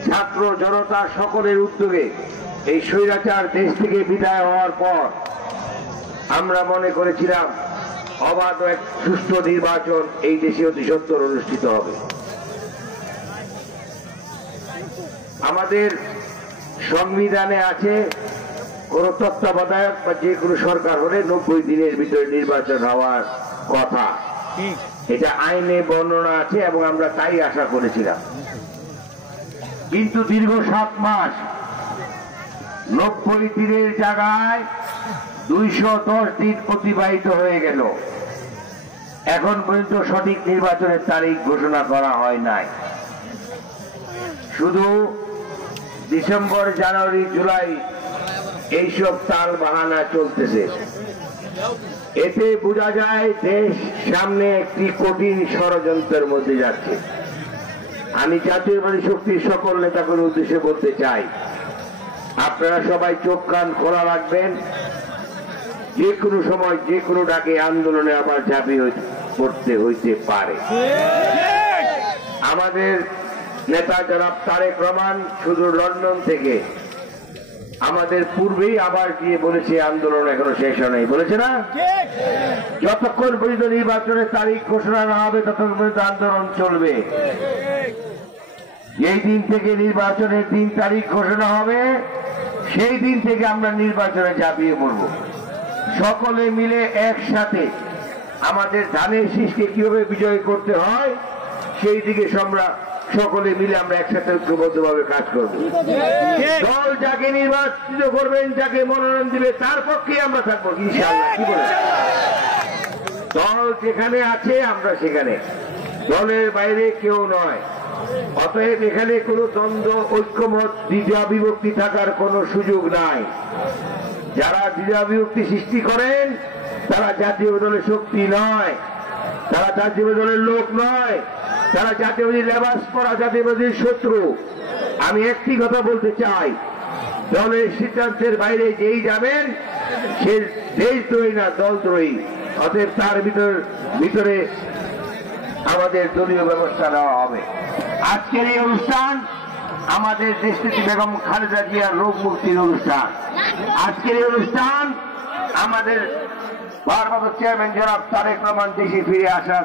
ছাত্র জনতা সকলের উদ্যোগে এই স্বৈরাচার দেশ থেকে বিদায় হওয়ার পর আমরা মনে করেছিলাম অবাধ এক সুষ্ঠু নির্বাচন এই দেশে অতি সত্বর অনুষ্ঠিত হবে। আমাদের সংবিধানে আছে কোন তত্ত্বাবধায়ক বা যে কোনো সরকার হলে 90 দিনের ভিতরে নির্বাচন হওয়ার কথা, এটা আইনে বর্ণনা আছে এবং আমরা তাই আশা করেছিলাম। কিন্তু দীর্ঘ 7 মাস 90 দিনের জায়গায় 210 দিন অতিবাহিত হয়ে গেল, এখন পর্যন্ত সঠিক নির্বাচনের তারিখ ঘোষণা করা হয় নাই। শুধু ডিসেম্বর, জানুয়ারি, জুলাই এইসব তাল বাহানা চলতেছে। এতে বোঝা যায় দেশ সামনে একটি কঠিন ষড়যন্ত্রের মধ্যে যাচ্ছে। আমি জাতীয়বাদী শক্তির সকল নেতাদের উদ্দেশ্যে বলতে চাই, আপনারা সবাই চোখ কান খোলা রাখবেন। যে কোনো সময় যে কোনো ডাকে আন্দোলনে আবার ঝাঁপিয়ে পড়তে হইতে পারে। আমাদের নেতা জনাব তারেক রহমান শুধু লন্ডন থেকে আমাদের পূর্বেই আবার গিয়ে বলেছে আন্দোলন এখনো শেষ হয় নাই, বলেছে না? যতক্ষণ পর্যন্ত নির্বাচনের তারিখ ঘোষণা না হবে ততক্ষণ পর্যন্ত আন্দোলন চলবে। এই দিন থেকে নির্বাচনের দিন তারিখ ঘোষণা হবে, সেই দিন থেকে আমরা নির্বাচনে ঝাঁপিয়ে পড়ব। সকলে মিলে একসাথে আমাদের ধানের শীষকে কিভাবে বিজয় করতে হয় সেই দিকে সকলে মিলে আমরা একসাথে ঐক্যবদ্ধভাবে কাজ করব। দল যাকে নির্বাচিত করবেন, যাকে মনোনয়ন দিবে, তার পক্ষে আমরা থাকবো ইনশাআল্লাহ। কি বলে, দল যেখানে আছে আমরা সেখানে, দলের বাইরে কেউ নয়। অতএব এখানে কোনো দ্বন্দ্ব, ঐক্যমত, দ্বিধা বিভক্তি থাকার কোনো সুযোগ নাই। যারা দ্বিধা বিভক্তি সৃষ্টি করেন তারা জাতীয় দলের শক্তি নয়, তারা জাতীয় দলের লোক নয়, তারা জাতীয়বাদী লেবাস পরা জাতীয়বাদীর শত্রু। আমি একটি কথা বলতে চাই, দলের সিদ্ধান্তের বাইরে যেই যাবেন সে দেশদ্রোহী না দলদ্রোহী। অতএব তার ভিতরে আমাদের দলীয় ব্যবস্থা নেওয়া হবে। আজকের এই অনুষ্ঠান আমাদের দেশনেত্রী বেগম খালেদা জিয়ার রোগ মুক্তির অনুষ্ঠান। আজকের এই অনুষ্ঠান আমাদের ভারপ্রাপ্ত চেয়ারম্যান জনাব তারেক রহমান দেশে ফিরে আসার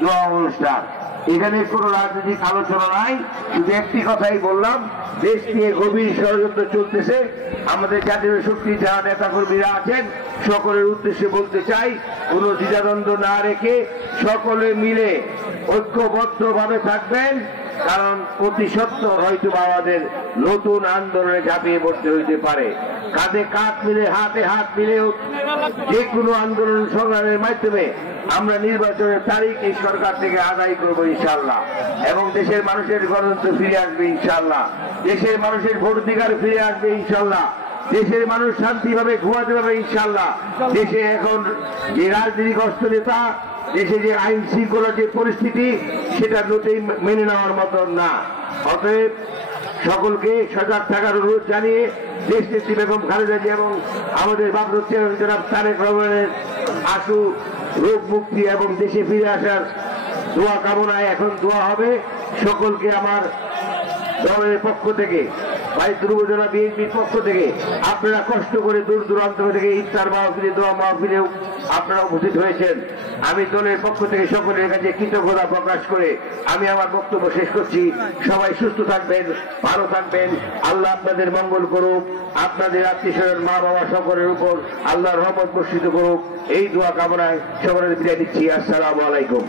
দোয়া অনুষ্ঠান। এখানে কোনো রাজনৈতিক আলোচনা নাই, শুধু একটি কথাই বললাম, দেশ নিয়ে গভীর ষড়যন্ত্র চলতেছে। আমাদের জাতীয় শক্তির যারা নেতাকর্মীরা আছেন সকলের উদ্দেশ্যে বলতে চাই, কোনো দ্বিধাদ্বন্দ্ব না রেখে সকলে মিলে ঐক্যবদ্ধভাবে থাকবেন, কারণ অতি সত্বর হয়তো আমাদের নতুন আন্দোলনে ঝাঁপিয়ে পড়তে হইতে পারে। কাঁধে কাঁধ মিলে, হাতে হাত মিলে যে কোনো আন্দোলন সংগ্রামের মাধ্যমে আমরা নির্বাচনের তারিখ এই সরকার থেকে আদায় করবো ইনশাআল্লাহ, এবং দেশের মানুষের গণতন্ত্র ফিরে আসবে ইনশাআল্লাহ, দেশের মানুষের ভোটাধিকার ফিরে আসবে ইনশাআল্লাহ, দেশের মানুষ শান্তিভাবে ঘুমাতে পারবে ইনশাআল্লাহ। দেশে এখন যে রাজনৈতিক অস্থিরতা, দেশে যে আইন শৃঙ্খলা যে পরিস্থিতি, সেটা মোটেই মেনে নেওয়ার মতন না। অতএব সকলকে সজাগ থাকার অনুরোধ জানিয়ে দেশনেত্রী বেগম খালেদা জিয়া এবং আমাদের ভারপ্রাপ্ত চেয়ারম্যান জনাব তারেক রহমানের আশু রোগ মুক্তি এবং দেশে ফিরে আসার দোয়া কামনায় এখন দোয়া হবে। সকলকে আমার দলের পক্ষ থেকে, ভাই ধ্রুবজনা বিএনপির পক্ষ থেকে, আপনারা কষ্ট করে দূর দূরান্ত থেকে ইফতার মাহফিলে, দোয়া মাহফিলেও আপনারা উপস্থিত হয়েছেন। আমি দলের পক্ষ থেকে সকলের কাছে কৃতজ্ঞতা প্রকাশ করে আমি আমার বক্তব্য শেষ করছি। সবাই সুস্থ থাকবেন, ভালো থাকবেন, আল্লাহ আপনাদের মঙ্গল করুক, আপনাদের আত্মীয়স্বজন, মা বাবা সকলের উপর আল্লাহর রহমত বর্ষিত করুক, এই দোয়া কামনায় সকলের বিদায় দিচ্ছি। আসসালামু আলাইকুম।